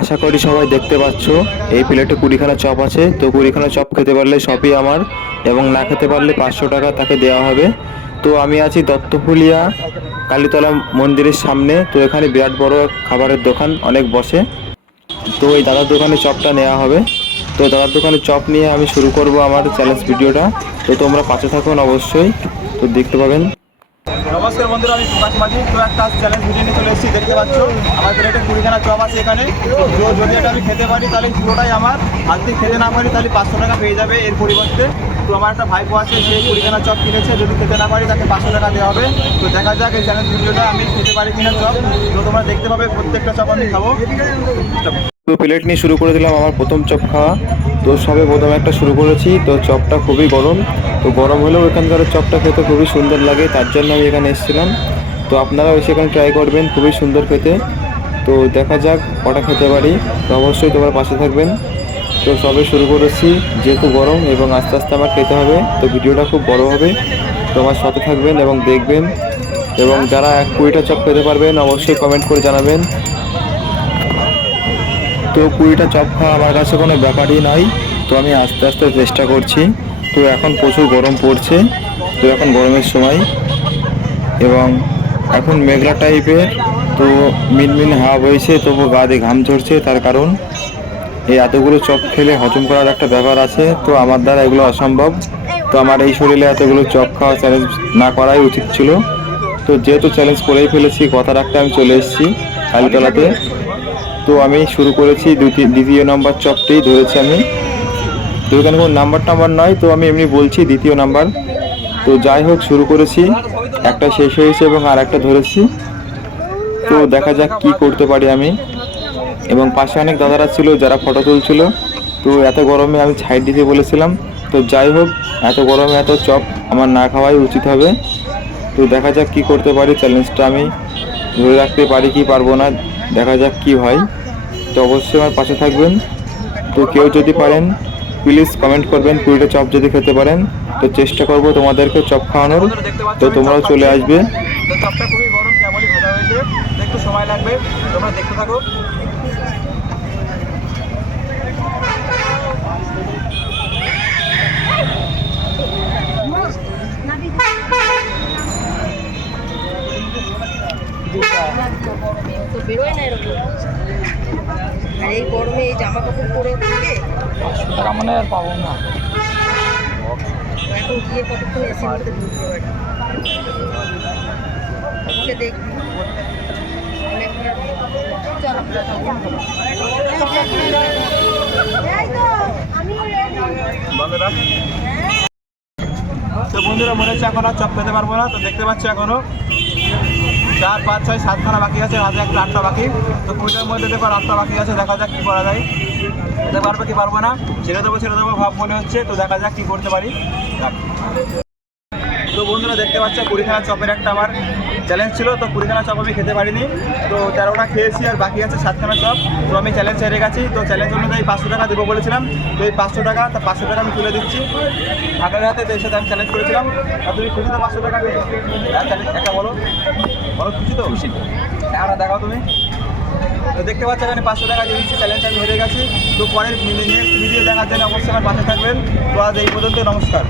আশা করি সবাই দেখতে পাচ্ছ এই প্লেটে 20খানা চপ আছে। তো 20খানা চপ খেতে পারলে সবই আমার, এবং না খেতে পারলে 500 টাকা তাকে দেওয়া হবে। তো আমি আছি দত্তফুলিয়া কালীতলা মন্দিরের সামনে। তো এখানে বিরাট বড় খাবারের দোকান অনেক বসে। তো এই দাদার দোকানে চপটা নেওয়া হবে। তো দাদার দোকানে চপ নিয়ে আমি শুরু করব আমার চ্যালেঞ্জ ভিডিওটা। তো তোমরা পাশে থাকুন অবশ্যই, তো দেখতে পাবেন। নমস্কার বন্ধুরা, আমি প্রকাশ মাঝি। তো একটা চ্যালেঞ্জ ভিডিও নিয়ে চলে এসেছি। দেখতে পাচ্ছ আমার প্লেটে 20খানা চপ আছে এখানে। তো যদি এটা আমি খেতে পারি তাহলে পুরোটাই আমার, আর যদি খেতে না পারি তাহলে 500 টাকা পেয়ে যাবে এর পরিবর্তে। তো আমার একটা ভাইপো আছে, সে 20খানা চপ কিনেছে, যদি খেতে না পারি তাকে 500 টাকা দেওয়া হবে। তো দেখা যাক এই চ্যালেঞ্জ ভিডিওটা আমি খেতে পারি কিনা চপ। তো তোমরা দেখতে পাবে, প্রত্যেকটা চপ আমি খাবো। তো প্লেট নিয়ে শুরু করে দিলাম আমার প্রথম চপ খাওয়া। তো সবে প্রথমে একটা শুরু করেছি। তো চপটা খুবই গরম। তো গরম হলেও এখানকার চপটা খেতে খুবই সুন্দর লাগে, তার জন্য আমি এখানে এসেছিলাম। তো আপনারাও এসে এখানে ট্রাই করবেন, খুবই সুন্দর খেতে। তো দেখা যাক কটা খেতে পারি। তো অবশ্যই তোমার পাশে থাকবেন। তো সবে শুরু করেছি, যেহেতু গরম এবং আস্তে আস্তে আমার খেতে হবে। তো ভিডিওটা খুব বড় হবে, তো আমার সাথে থাকবেন এবং দেখবেন। এবং যারা 20টা চপ খেতে পারবেন অবশ্যই কমেন্ট করে জানাবেন। তো 20টা চপ খাওয়া আমার কাছে কোনো ব্যাপারই নয়। তো আমি আস্তে আস্তে চেষ্টা করছি। তো এখন প্রচুর গরম পড়ছে। তো এখন গরমের সময়, এবং এখন মেঘলা টাইপের। তো মিনমিন হাওয়া বইছে, তবু গা দিয়ে ঘাম ঝরছে। তার কারণ এই এতগুলো চপ খেলে হজম করার একটা ব্যাপার আছে। তো আমার দ্বারা এগুলো অসম্ভব। তো আমার এই শরীরে এতগুলো চপ খাওয়া চ্যালেঞ্জ না করাই উচিত ছিল। তো যেহেতু চ্যালেঞ্জ করেই ফেলেছি, কথা রাখতে আমি চলে এসেছি কালীতলাতে। তো আমি শুরু করেছি দ্বিতীয় নাম্বার চপটি ধরেছি আমি। তো এখানে কোনো নাম্বার টাম্বার নয়, তো আমি এমনি বলছি দ্বিতীয় নাম্বার। তো যাই হোক, শুরু করেছি, একটা শেষ হয়েছে এবং আর একটা ধরেছি। তো দেখা যাক কি করতে পারি আমি। এবং পাশে অনেক দাদারা ছিল যারা ফটো তুলছিল। তো এত গরমে আমি সাইড দিতে বলেছিলাম। তো যাই হোক, এত গরমে এত চপ আমার না খাওয়াই উচিত হবে। তো দেখা যাক কি করতে পারি, চ্যালেঞ্জটা আমি ধরে রাখতে পারি কি পারবো না, দেখা যাক কি হয়। তো অবশ্যই আমার পাশে থাকবেন। তো কেউ যদি পারেন প্লিজ কমেন্ট করবেন 20টা চপ যদি খেতে পারেন। তো চেষ্টা করব তোমাদেরকে চপ খাওয়ানোর। বন্ধুরা দেখতে পাচ্ছ তো আমি চপ তোমরাও চলে খাচ্ছি। আসবে। তো চপটা খুবই গরম, কেমনই ভাজা হয়েছে, তো একটু সময় লাগবে, তোমরা দেখতে থাকো। তো বেরোয় না এরকম। আর এই গরমে এই জামা কাপড় পরে থাকে। 500 টাকা মানে আর পাবো না। তো এখন গিয়ে কতক্ষণ এসে মধ্যে ঢুকতে পারি, ঢুকে দেখবি তো বন্ধুরা মনে হচ্ছে এখন আর চপ খেতে পারবো না। তো দেখতে পাচ্ছ এখনো 4, 5, 6, 7খানা বাকি আছে, হাতে একটা 8টা বাকি। তো 20টার মধ্যে দেখো 8টা বাকি আছে, দেখা যাক কি করা যায়। খেতে পারবে কি পারবো না, ছেড়ে দেবো ভাব মনে হচ্ছে। তো দেখা যাক কি করতে পারি। তো বন্ধুরা দেখতে পাচ্ছ 20খানা চপের একটা আমার চ্যালেঞ্জ ছিল। তো 20খানা চপ আমি খেতে পারিনি। তো 13টা খেয়েছি, আর বাকি আছে 7খানা চপ। তো আমি চ্যালেঞ্জ হেরে গেছি। তো চ্যালেঞ্জ অনুযায়ী 500 টাকা দেবো বলেছিলাম। তো এই 500 টাকা, তা 500 টাকা আমি তুলে দিচ্ছি আগের হাতে। তো এর সাথে আমি চ্যালেঞ্জ করেছিলাম। আর তুমি খুশি তো 500 টাকা পেয়ে? হ্যাঁ, চ্যালেঞ্জ একটা বলো খুশি তো? খুশি। হ্যাঁ, দেখাও তুমি। তো দেখতে পাচ্ছ এখানে 500 টাকা দিয়ে দিচ্ছি, চ্যালেঞ্জ আমি হেরে গেছি। তো পরের নেক্সট ভিডিও দেখার জন্য অবশ্যই আমার পাশে থাকবেন। তো আজ এই পর্যন্ত, নমস্কার।